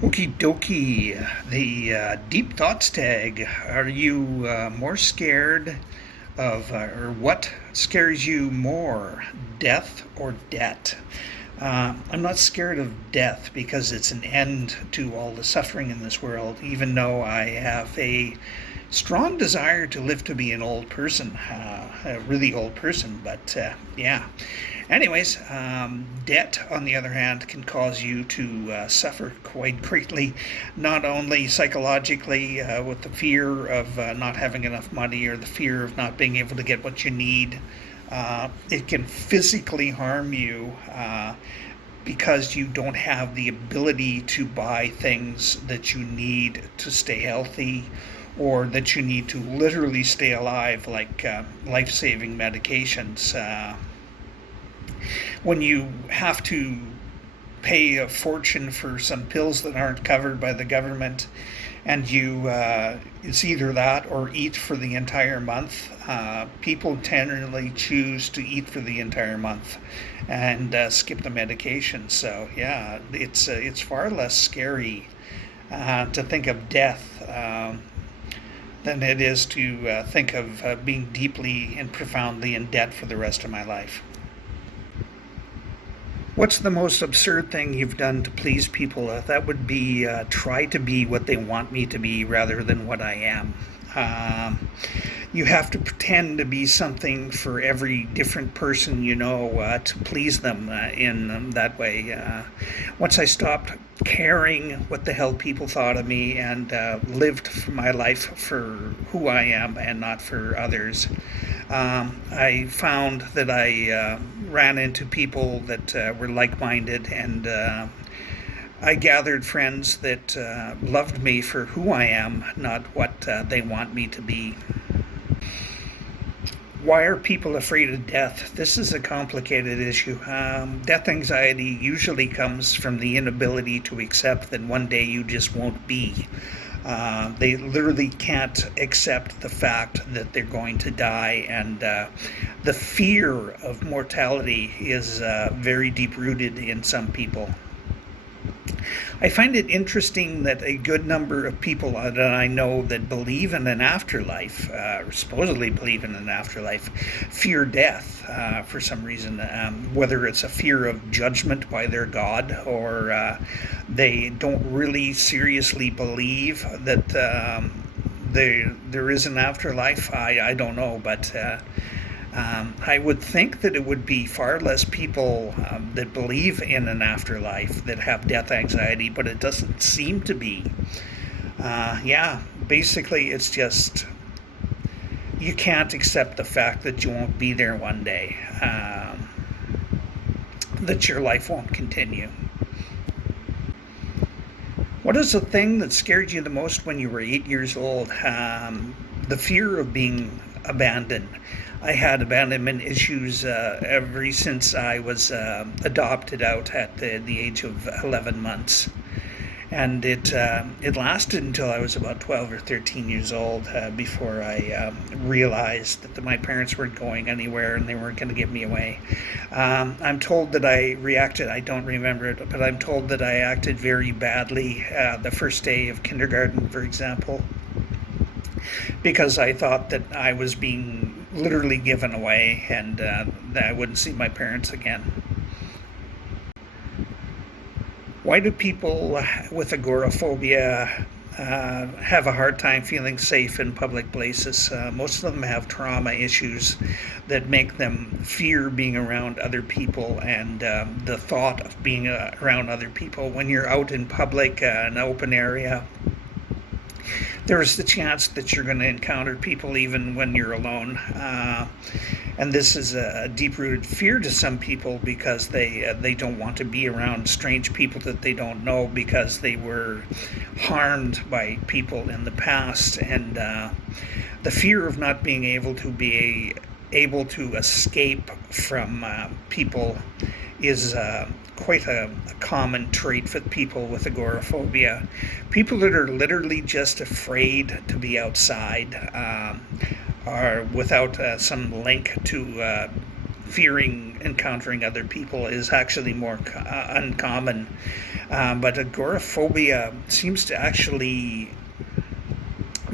Okie dokie. The deep thoughts tag. Are you more scared of, or what scares you more, death or debt? I'm not scared of death because it's an end to all the suffering in this world, even though I have a strong desire to live to be an old person, a really old person, but yeah. Anyways, debt, on the other hand, can cause you to suffer quite greatly, not only psychologically with the fear of not having enough money or the fear of not being able to get what you need. It can physically harm you because you don't have the ability to buy things that you need to stay healthy or that you need to literally stay alive, like life-saving medications. When you have to pay a fortune for some pills that aren't covered by the government, and you it's either that or eat for the entire month. People generally choose to eat for the entire month and skip the medication. So yeah, it's far less scary to think of death than it is to think of being deeply and profoundly in debt for the rest of my life. What's the most absurd thing you've done to please people? That would be try to be what they want me to be rather than what I am. You have to pretend to be something for every different person you know to please them in that way. Once I stopped caring what the hell people thought of me and lived my life for who I am and not for others, I found that I ran into people that were like-minded, and I gathered friends that loved me for who I am, not what they want me to be. Why are people afraid of death? This is a complicated issue. Death anxiety usually comes from the inability to accept that one day you just won't be. They literally can't accept the fact that they're going to die, and the fear of mortality is very deep rooted in some people. I find it interesting that a good number of people that I know that believe in an afterlife, or supposedly believe in an afterlife, fear death for some reason, whether it's a fear of judgment by their God or they don't really seriously believe that there is an afterlife. I don't know, but I would think that it would be far less people that believe in an afterlife that have death anxiety, but it doesn't seem to be. Yeah, basically it's just you can't accept the fact that you won't be there one day, that your life won't continue. What is the thing that scared you the most when you were 8 years old? The fear of being abandoned. I had abandonment issues ever since I was adopted out at the age of 11 months. And it lasted until I was about 12 or 13 years old before I realized that my parents weren't going anywhere and they weren't going to give me away. I'm told that I reacted, I don't remember it, but I'm told that I acted very badly the first day of kindergarten, for example, because I thought that I was being literally given away and that I wouldn't see my parents again. Why do people with agoraphobia have a hard time feeling safe in public places? Most of them have trauma issues that make them fear being around other people and the thought of being around other people. When you're out in public, an open area, there's the chance that you're going to encounter people even when you're alone. And this is a deep-rooted fear to some people because they don't want to be around strange people that they don't know because they were harmed by people in the past. And the fear of not being able to escape from people is quite a common trait for people with agoraphobia. People that are literally just afraid to be outside are without some link to fearing encountering other people is actually more uncommon. But agoraphobia seems to actually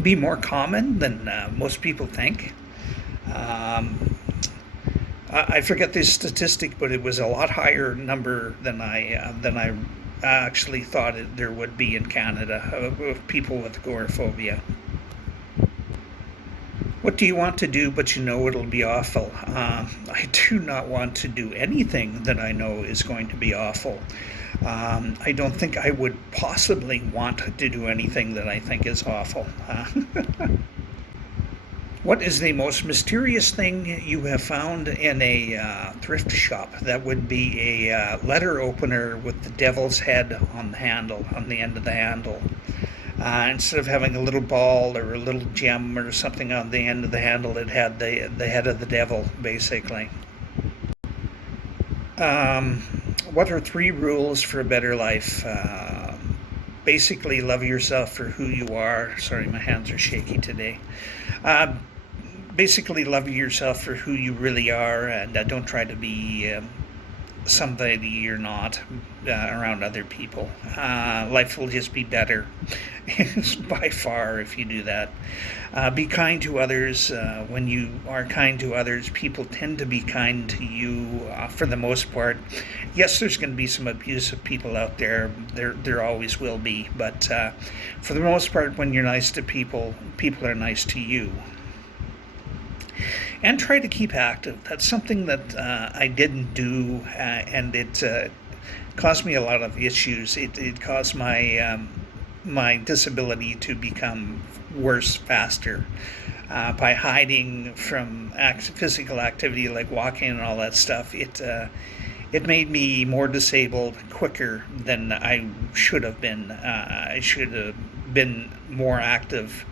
be more common than most people think. Um, I forget the statistic, but it was a lot higher number than I actually thought there would be in Canada of people with agoraphobia. What do you want to do, but you know it'll be awful? I do not want to do anything that I know is going to be awful. I don't think I would possibly want to do anything that I think is awful. What is the most mysterious thing you have found in a thrift shop? That would be a letter opener with the devil's head on the handle, on the end of the handle. Instead of having a little ball or a little gem or something on the end of the handle, it had the head of the devil, basically. What are 3 rules for a better life? Basically, love yourself for who you are. Sorry, my hands are shaky today. Uh, Basically, love yourself for who you really are, and don't try to be somebody you're not around other people. Life will just be better by far if you do that. Be kind to others. When you are kind to others, people tend to be kind to you for the most part. Yes, there's going to be some abusive people out there. There always will be. But for the most part, when you're nice to people, people are nice to you. And try to keep active. That's something that I didn't do, and it caused me a lot of issues. It caused my disability to become worse faster by hiding from physical activity like walking and all that stuff. It made me more disabled quicker than I should have been. I should have been more active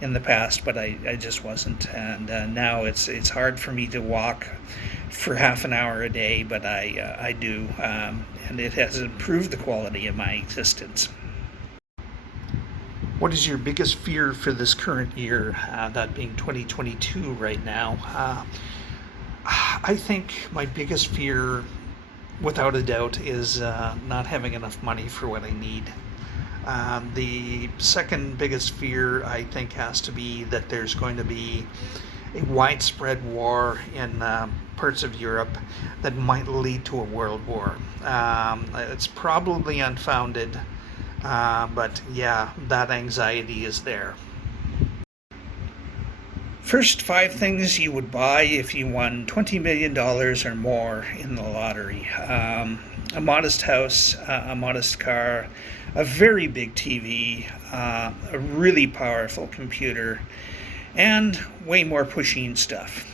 in the past, but I just wasn't. And now it's hard for me to walk for half an hour a day, but I do, and it has improved the quality of my existence. What is your biggest fear for this current year, that being 2022 right now? I think my biggest fear, without a doubt, is not having enough money for what I need. The second biggest fear, I think, has to be that there's going to be a widespread war in parts of Europe that might lead to a world war. It's probably unfounded, but yeah, that anxiety is there. First 5 things you would buy if you won $20 million or more in the lottery. A modest house, a modest car, a very big TV, a really powerful computer, and way more pushing stuff.